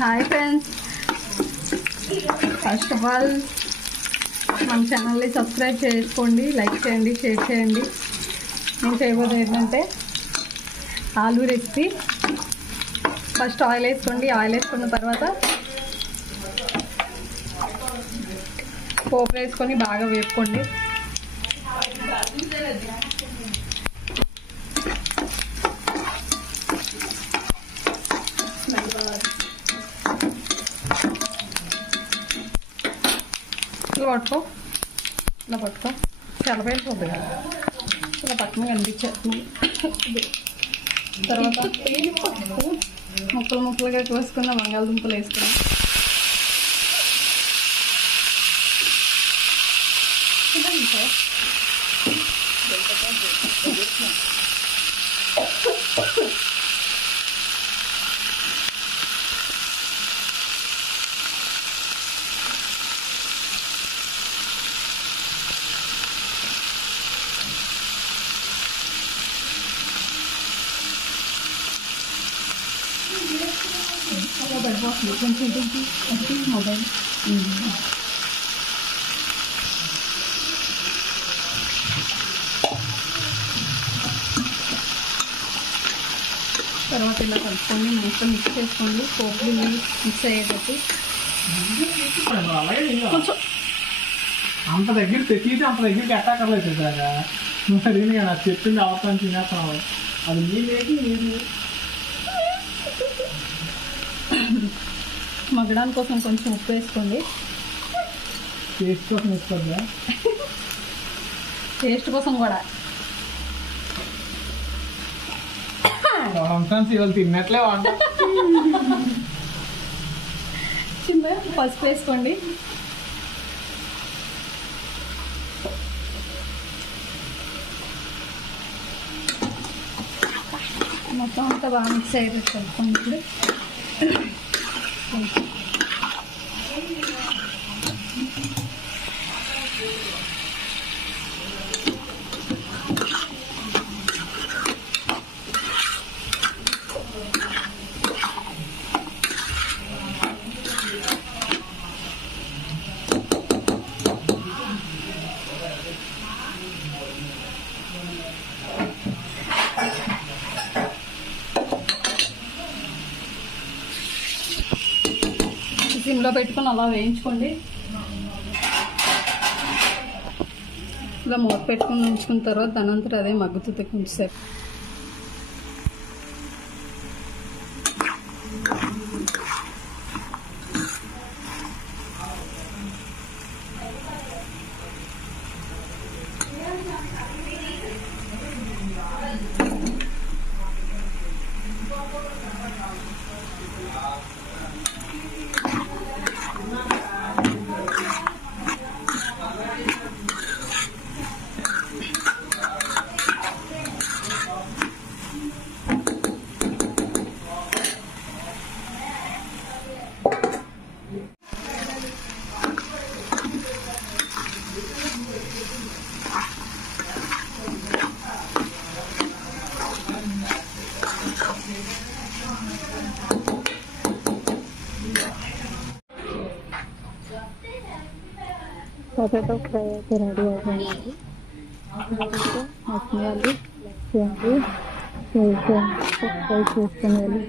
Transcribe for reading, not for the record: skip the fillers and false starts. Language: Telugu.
Hi friends, first of all మన ఛానల్ని సబ్స్క్రైబ్ చేసుకోండి, లైక్ చేయండి, షేర్ చేయండి. నేను చేయబోయేది ఏంటంటే ఆలూ రెసిపీ. ఫస్ట్ ఆయిల్ వేసుకోండి. ఆయిల్ వేసుకున్న తర్వాత పోపు వేసుకొని బాగా వేపుకోండి. ఇలా పట్టుకో చల్లపోయిపోద్ది కదా, ఇలా పక్కన కనిపించేస్తుంది. తర్వాత ముక్కలుగా కోసుకున్న బంగాళదుంపలు వేసుకున్నాం. మొబైల్ తర్వాత ఇలా కలుపుకోండి, మొత్తం మిక్స్ చేసుకోండి. పోపులు మిక్స్ అయ్యేటట్టు కొంచెం అంత దగ్గర తెచ్చి అంత దగ్గరికి ఎట్టాకర్లేదు కదా. మరి నాకు చెప్పింది అవసరం తినేస్తాను. అది నీళ్ళేసి నీళ్ళు మగ్గడానికి కోసం కొంచెం ఉప్పు వేసుకోండి. టేస్ట్ కోసం వేసుకోద్దా? టేస్ట్ కోసం కూడా. ఇవాళ తిన్నట్లే వంట. చిన్న పసుపు వేసుకోండి. మొత్తం అంతా బాగా మిక్స్ అయ్యేటట్టు కలుపుకోండి. ఇప్పుడు సిమ్లో పెట్టుకొని అలా వేయించుకోండి. ఇలా మూత పెట్టుకొని ఉంచుకున్న తర్వాత దానంతట అదే మగ్గుతుంది కొంచెంసేపు. పొటాటో ఫ్రై అయితే రెడీ అయిపోయింది. మసాలాలు చేయండి, ఫ్రై చేసుకుని వెళ్ళి